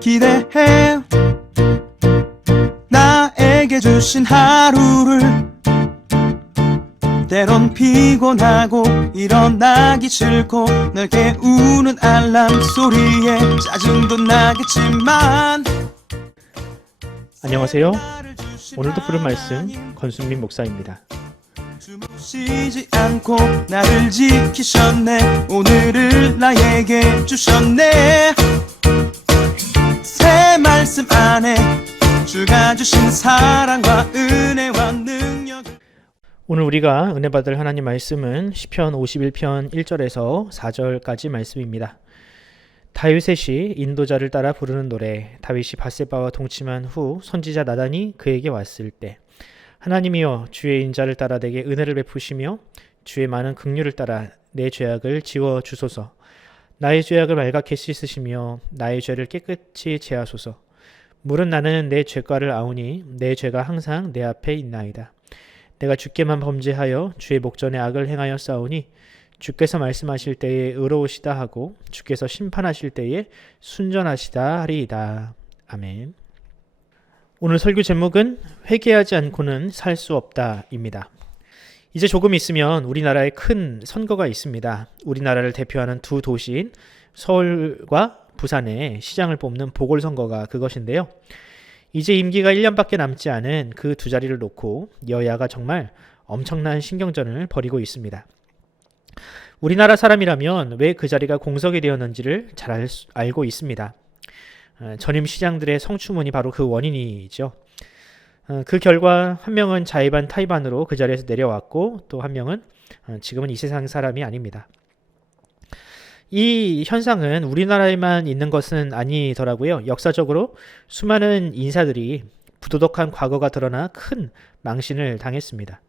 기대해. 나에게 주신 하루를 때론 피곤하고 일어나기 싫고 널 깨우는 알람 소리에 짜증도 나겠지만. 안녕하세요. 오늘도 부른 말씀 권순민 목사입니다. 쉬지 않고 나를 지키셨네. 오늘을 나에게 주셨네. 새 말씀 안에 주가 주신 사랑과 은혜와 능력. 오늘 우리가 은혜 받을 하나님 말씀은 시편 51편 1절에서 4절까지 말씀입니다. 다윗의 인도자를 따라 부르는 노래. 다윗이 밧세바와 동침한 후 선지자 나단이 그에게 왔을 때, 하나님이여 주의 인자를 따라 내게 은혜를 베푸시며 주의 많은 긍휼을 따라 내 죄악을 지워 주소서. 나의 죄악을 말갛게 씻으시며 나의 죄를 깨끗이 제하소서. 물은 나는 내 죄과를 아우니 내 죄가 항상 내 앞에 있나이다. 내가 주께만 범죄하여 주의 목전에 악을 행하여 싸우니 주께서 말씀하실 때에 의로우시다 하고 주께서 심판하실 때에 순전하시다 하리이다. 아멘. 오늘 설교 제목은 회개하지 않고는 살 수 없다입니다. 이제 조금 있으면 우리나라에 큰 선거가 있습니다. 우리나라를 대표하는 두 도시인 서울과 부산의 시장을 뽑는 보궐선거가 그것인데요. 이제 임기가 1년밖에 남지 않은 그 두 자리를 놓고 여야가 정말 엄청난 신경전을 벌이고 있습니다. 우리나라 사람이라면 왜 그 자리가 공석이 되었는지를 잘 알고 있습니다. 전임 시장들의 성추문이 바로 그 원인이죠. 그 결과 한 명은 자의반 타의반으로 그 자리에서 내려왔고, 또 한 명은 지금은 이 세상 사람이 아닙니다. 이 현상은 우리나라에만 있는 것은 아니더라고요. 역사적으로 수많은 인사들이 부도덕한 과거가 드러나 큰 망신을 당했습니다.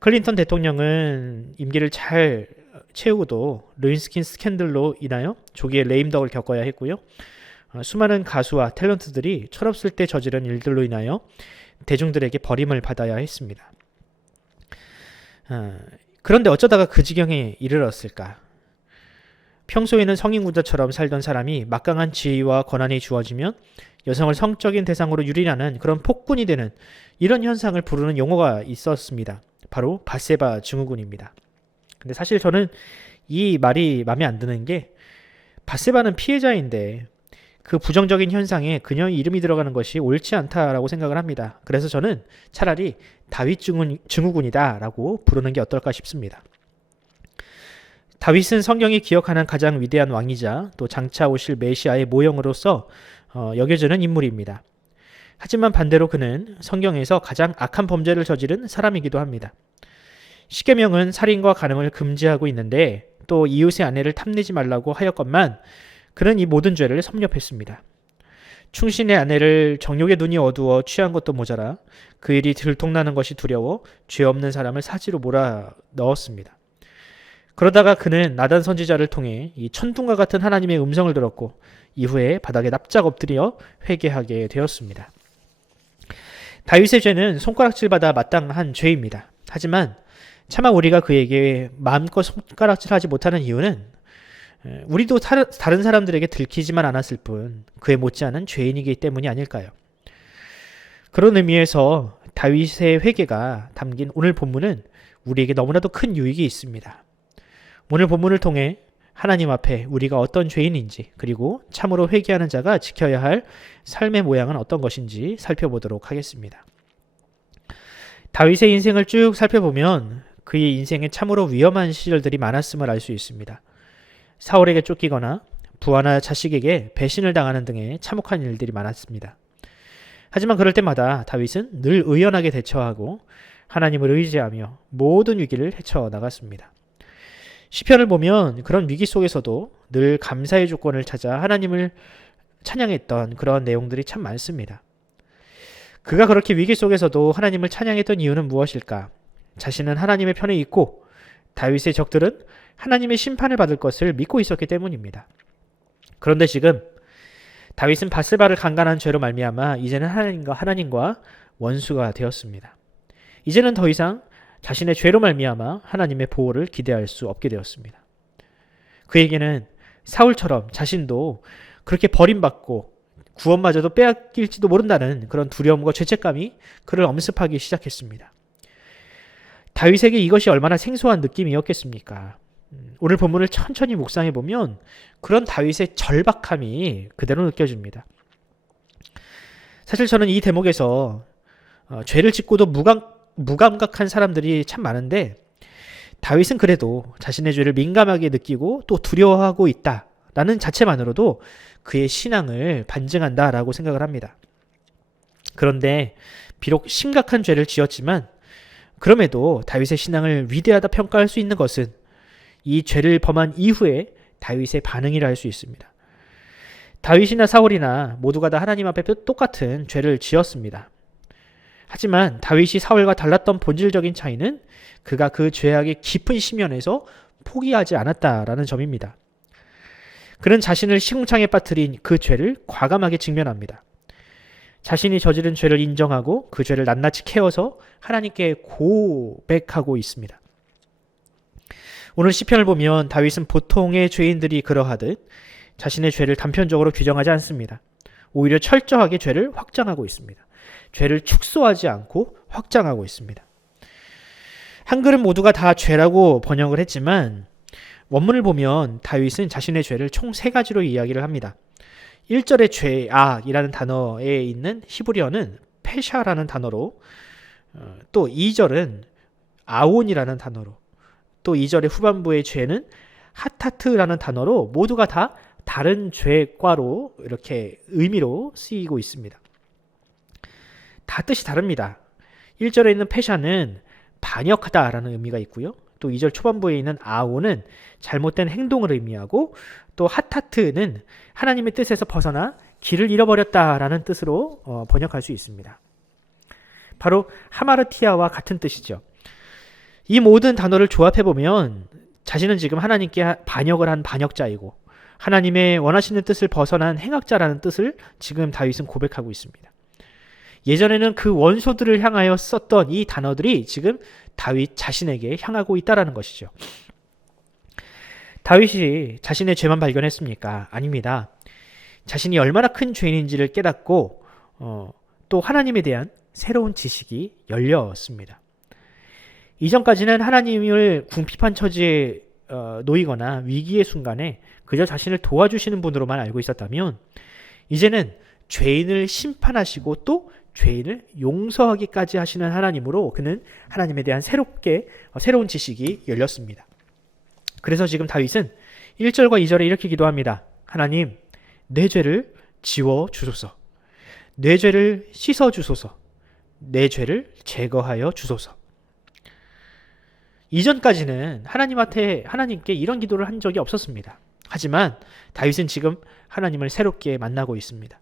클린턴 대통령은 임기를 잘 채우고도 르윈스킨 스캔들로 인하여 조기에 레임덕을 겪어야 했고요. 수많은 가수와 탤런트들이 철없을 때 저지른 일들로 인하여 대중들에게 버림을 받아야 했습니다. 그런데 어쩌다가 그 지경에 이르렀을까? 평소에는 성인군자처럼 살던 사람이 막강한 지위와 권한이 주어지면 여성을 성적인 대상으로 유린하는 그런 폭군이 되는 이런 현상을 부르는 용어가 있었습니다. 바로 밧세바 증후군입니다. 근데 사실 저는 이 말이 마음에 안 드는 게, 밧세바는 피해자인데 그 부정적인 현상에 그녀의 이름이 들어가는 것이 옳지 않다라고 생각을 합니다. 그래서 저는 차라리 다윗 증후군이다라고 부르는 게 어떨까 싶습니다. 다윗은 성경이 기억하는 가장 위대한 왕이자 또 장차 오실 메시아의 모형으로서 여겨지는 인물입니다. 하지만 반대로 그는 성경에서 가장 악한 범죄를 저지른 사람이기도 합니다. 십계명은 살인과 간음을 금지하고 있는데 또 이웃의 아내를 탐내지 말라고 하였건만 그는 이 모든 죄를 섭렵했습니다. 충신의 아내를 정욕의 눈이 어두워 취한 것도 모자라 그 일이 들통나는 것이 두려워 죄 없는 사람을 사지로 몰아 넣었습니다. 그러다가 그는 나단 선지자를 통해 이 천둥과 같은 하나님의 음성을 들었고 이후에 바닥에 납작 엎드려 회개하게 되었습니다. 다윗의 죄는 손가락질받아 마땅한 죄입니다. 하지만 차마 우리가 그에게 마음껏 손가락질하지 못하는 이유는 우리도 다른 사람들에게 들키지만 않았을 뿐 그에 못지않은 죄인이기 때문이 아닐까요? 그런 의미에서 다윗의 회개가 담긴 오늘 본문은 우리에게 너무나도 큰 유익이 있습니다. 오늘 본문을 통해 하나님 앞에 우리가 어떤 죄인인지, 그리고 참으로 회개하는 자가 지켜야 할 삶의 모양은 어떤 것인지 살펴보도록 하겠습니다. 다윗의 인생을 쭉 살펴보면 그의 인생에 참으로 위험한 시절들이 많았음을 알 수 있습니다. 사울에게 쫓기거나 부하나 자식에게 배신을 당하는 등의 참혹한 일들이 많았습니다. 하지만 그럴 때마다 다윗은 늘 의연하게 대처하고 하나님을 의지하며 모든 위기를 헤쳐나갔습니다. 시편을 보면 그런 위기 속에서도 늘 감사의 조건을 찾아 하나님을 찬양했던 그런 내용들이 참 많습니다. 그가 그렇게 위기 속에서도 하나님을 찬양했던 이유는 무엇일까? 자신은 하나님의 편에 있고 다윗의 적들은 하나님의 심판을 받을 것을 믿고 있었기 때문입니다. 그런데 지금 다윗은 밧세바를 강간한 죄로 말미암아 이제는 하나님과 원수가 되었습니다. 이제는 더 이상 자신의 죄로 말미암아 하나님의 보호를 기대할 수 없게 되었습니다. 그에게는 사울처럼 자신도 그렇게 버림받고 구원마저도 빼앗길지도 모른다는 그런 두려움과 죄책감이 그를 엄습하기 시작했습니다. 다윗에게 이것이 얼마나 생소한 느낌이었겠습니까? 오늘 본문을 천천히 묵상해 보면 그런 다윗의 절박함이 그대로 느껴집니다. 사실 저는 이 대목에서 죄를 짓고도 무감각한 사람들이 참 많은데 다윗은 그래도 자신의 죄를 민감하게 느끼고 또 두려워하고 있다라는 자체만으로도 그의 신앙을 반증한다라고 생각을 합니다. 그런데 비록 심각한 죄를 지었지만 그럼에도 다윗의 신앙을 위대하다 평가할 수 있는 것은 이 죄를 범한 이후에 다윗의 반응이라 할 수 있습니다. 다윗이나 사울이나 모두가 다 하나님 앞에 똑같은 죄를 지었습니다. 하지만 다윗이 사울과 달랐던 본질적인 차이는 그가 그 죄악의 깊은 심연에서 포기하지 않았다라는 점입니다. 그는 자신을 시궁창에 빠뜨린 그 죄를 과감하게 직면합니다. 자신이 저지른 죄를 인정하고 그 죄를 낱낱이 캐어서 하나님께 고백하고 있습니다. 오늘 시편을 보면 다윗은 보통의 죄인들이 그러하듯 자신의 죄를 단편적으로 규정하지 않습니다. 오히려 철저하게 죄를 확장하고 있습니다. 죄를 축소하지 않고 확장하고 있습니다. 한글은 모두가 다 죄라고 번역을 했지만 원문을 보면 다윗은 자신의 죄를 총 3가지로 이야기를 합니다. 1절의 죄악이라는 단어에 있는 히브리어는 페샤라는 단어로, 또 2절은 아온이라는 단어로, 또 2절의 후반부의 죄는 하타트라는 단어로 모두가 다 다른 죄과로 이렇게 의미로 쓰이고 있습니다. 다 뜻이 다릅니다. 1절에 있는 페샤는 반역하다라는 의미가 있고요. 또 2절 초반부에 있는 아오는 잘못된 행동을 의미하고, 또 하타트는 하나님의 뜻에서 벗어나 길을 잃어버렸다라는 뜻으로 번역할 수 있습니다. 바로 하마르티아와 같은 뜻이죠. 이 모든 단어를 조합해보면 자신은 지금 하나님께 반역을 한 반역자이고 하나님의 원하시는 뜻을 벗어난 행악자라는 뜻을 지금 다윗은 고백하고 있습니다. 예전에는 그 원소들을 향하여 썼던 이 단어들이 지금 다윗 자신에게 향하고 있다는 것이죠. 다윗이 자신의 죄만 발견했습니까? 아닙니다. 자신이 얼마나 큰 죄인인지를 깨닫고 또 하나님에 대한 새로운 지식이 열렸습니다. 이전까지는 하나님을 궁핍한 처지에 놓이거나 위기의 순간에 그저 자신을 도와주시는 분으로만 알고 있었다면 이제는 죄인을 심판하시고 또 죄인을 용서하기까지 하시는 하나님으로 그는 하나님에 대한 새로운 지식이 열렸습니다. 그래서 지금 다윗은 1절과 2절에 이렇게 기도합니다. 하나님, 내 죄를 지워 주소서. 내 죄를 씻어 주소서. 내 죄를 제거하여 주소서. 이전까지는 하나님께 이런 기도를 한 적이 없었습니다. 하지만 다윗은 지금 하나님을 새롭게 만나고 있습니다.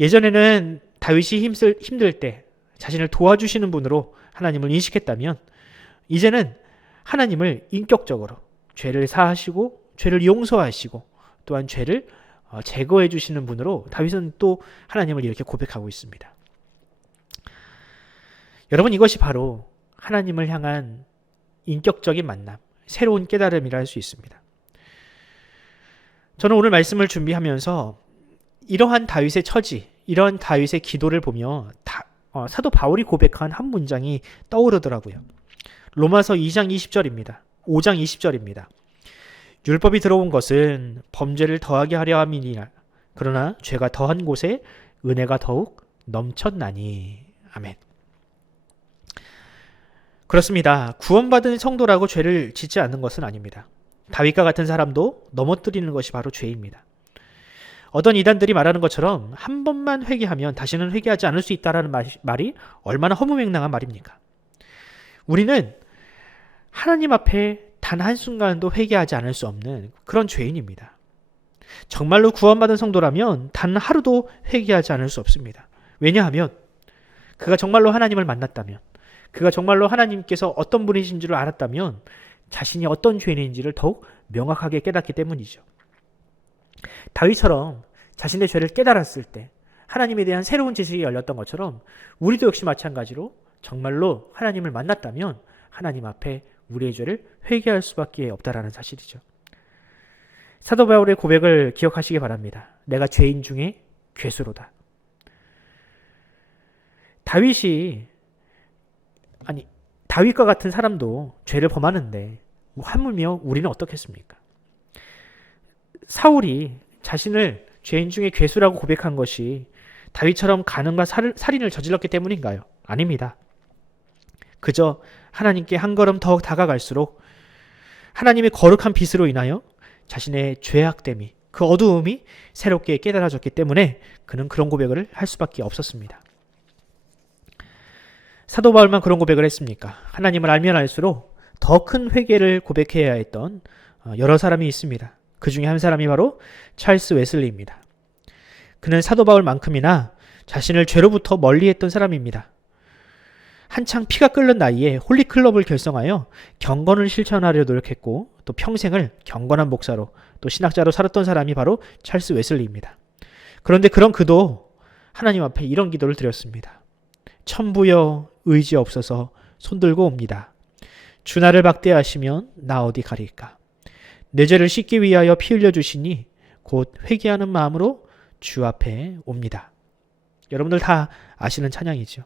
예전에는 다윗이 힘들 때 자신을 도와주시는 분으로 하나님을 인식했다면 이제는 하나님을 인격적으로 죄를 사하시고 죄를 용서하시고 또한 죄를 제거해 주시는 분으로 다윗은 또 하나님을 이렇게 고백하고 있습니다. 여러분, 이것이 바로 하나님을 향한 인격적인 만남, 새로운 깨달음이라 할 수 있습니다. 저는 오늘 말씀을 준비하면서 이러한 다윗의 처지, 이러한 다윗의 기도를 보며 사도 바울이 고백한 한 문장이 떠오르더라고요. 로마서 2장 20절입니다. 5장 20절입니다. 율법이 들어온 것은 범죄를 더하게 하려 함이니라. 그러나 죄가 더한 곳에 은혜가 더욱 넘쳤나니. 아멘. 그렇습니다. 구원받은 성도라고 죄를 짓지 않는 것은 아닙니다. 다윗과 같은 사람도 넘어뜨리는 것이 바로 죄입니다. 어떤 이단들이 말하는 것처럼 한 번만 회개하면 다시는 회개하지 않을 수 있다는 말이 얼마나 허무맹랑한 말입니까? 우리는 하나님 앞에 단 한순간도 회개하지 않을 수 없는 그런 죄인입니다. 정말로 구원받은 성도라면 단 하루도 회개하지 않을 수 없습니다. 왜냐하면 그가 정말로 하나님을 만났다면, 그가 정말로 하나님께서 어떤 분이신 줄 알았다면 자신이 어떤 죄인인지를 더욱 명확하게 깨닫기 때문이죠. 다윗처럼 자신의 죄를 깨달았을 때 하나님에 대한 새로운 지식이 열렸던 것처럼 우리도 역시 마찬가지로 정말로 하나님을 만났다면 하나님 앞에 우리의 죄를 회개할 수밖에 없다라는 사실이죠. 사도 바울의 고백을 기억하시기 바랍니다. 내가 죄인 중에 괴수로다. 다윗과 같은 사람도 죄를 범하는데 하물며 우리는 어떻겠습니까? 사울이 자신을 죄인 중에 괴수라고 고백한 것이 다윗처럼 간음과 살인을 저질렀기 때문인가요? 아닙니다. 그저 하나님께 한 걸음 더 다가갈수록 하나님의 거룩한 빛으로 인하여 자신의 죄악됨이, 그 어두움이 새롭게 깨달아졌기 때문에 그는 그런 고백을 할 수밖에 없었습니다. 사도 바울만 그런 고백을 했습니까? 하나님을 알면 알수록 더 큰 회개를 고백해야 했던 여러 사람이 있습니다. 그 중에 한 사람이 바로 찰스 웨슬리입니다. 그는 사도 바울만큼이나 자신을 죄로부터 멀리했던 사람입니다. 한창 피가 끓는 나이에 홀리클럽을 결성하여 경건을 실천하려 노력했고 또 평생을 경건한 목사로 또 신학자로 살았던 사람이 바로 찰스 웨슬리입니다. 그런데 그런 그도 하나님 앞에 이런 기도를 드렸습니다. 천부여 의지없어서 손들고 옵니다. 주 나를 박대하시면 나 어디 가릴까. 내 죄를 씻기 위하여 피 흘려주시니 곧 회개하는 마음으로 주 앞에 옵니다. 여러분들 다 아시는 찬양이죠.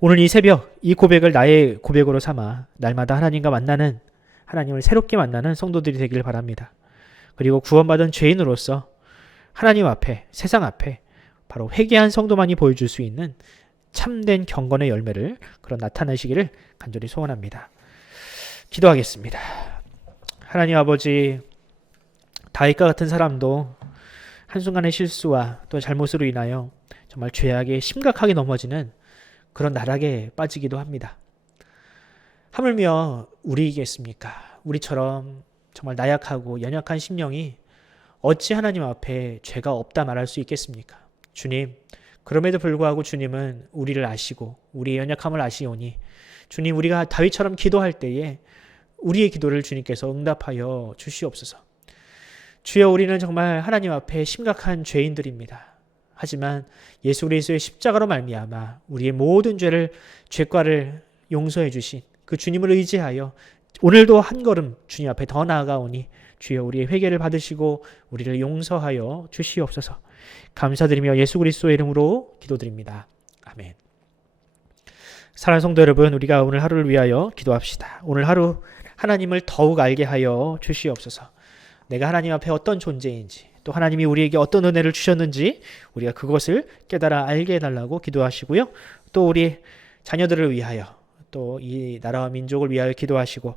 오늘 이 새벽 이 고백을 나의 고백으로 삼아 날마다 하나님과 만나는, 하나님을 새롭게 만나는 성도들이 되길 바랍니다. 그리고 구원받은 죄인으로서 하나님 앞에, 세상 앞에 바로 회개한 성도만이 보여줄 수 있는 참된 경건의 열매를 그런 나타내시기를 간절히 소원합니다. 기도하겠습니다. 하나님 아버지, 다윗과 같은 사람도 한순간의 실수와 또 잘못으로 인하여 정말 죄악에 심각하게 넘어지는 그런 나락에 빠지기도 합니다. 하물며 우리이겠습니까? 우리처럼 정말 나약하고 연약한 심령이 어찌 하나님 앞에 죄가 없다 말할 수 있겠습니까? 주님, 그럼에도 불구하고 주님은 우리를 아시고 우리의 연약함을 아시오니 주님, 우리가 다윗처럼 기도할 때에 우리의 기도를 주님께서 응답하여 주시옵소서. 주여, 우리는 정말 하나님 앞에 심각한 죄인들입니다. 하지만 예수 그리스도의 십자가로 말미암아 우리의 모든 죄과를 용서해 주신 그 주님을 의지하여 오늘도 한 걸음 주님 앞에 더 나아가오니 주여, 우리의 회개를 받으시고 우리를 용서하여 주시옵소서. 감사드리며 예수 그리스도의 이름으로 기도드립니다. 아멘. 사랑하는 성도 여러분, 우리가 오늘 하루를 위하여 기도합시다. 오늘 하루 하나님을 더욱 알게 하여 주시옵소서. 내가 하나님 앞에 어떤 존재인지, 또 하나님이 우리에게 어떤 은혜를 주셨는지 우리가 그것을 깨달아 알게 해달라고 기도하시고요. 또 우리 자녀들을 위하여, 또 이 나라와 민족을 위하여 기도하시고,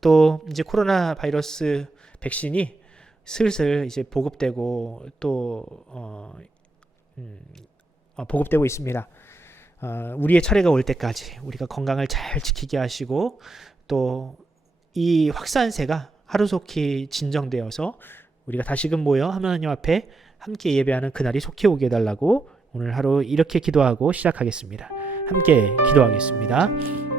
또 이제 코로나 바이러스 백신이 슬슬 이제 보급되고 또 보급되고 있습니다. 우리의 차례가 올 때까지 우리가 건강을 잘 지키게 하시고, 또 이 확산세가 하루속히 진정되어서 우리가 다시금 모여 하나님 앞에 함께 예배하는 그날이 속히 오게 해달라고 오늘 하루 이렇게 기도하고 시작하겠습니다. 함께 기도하겠습니다.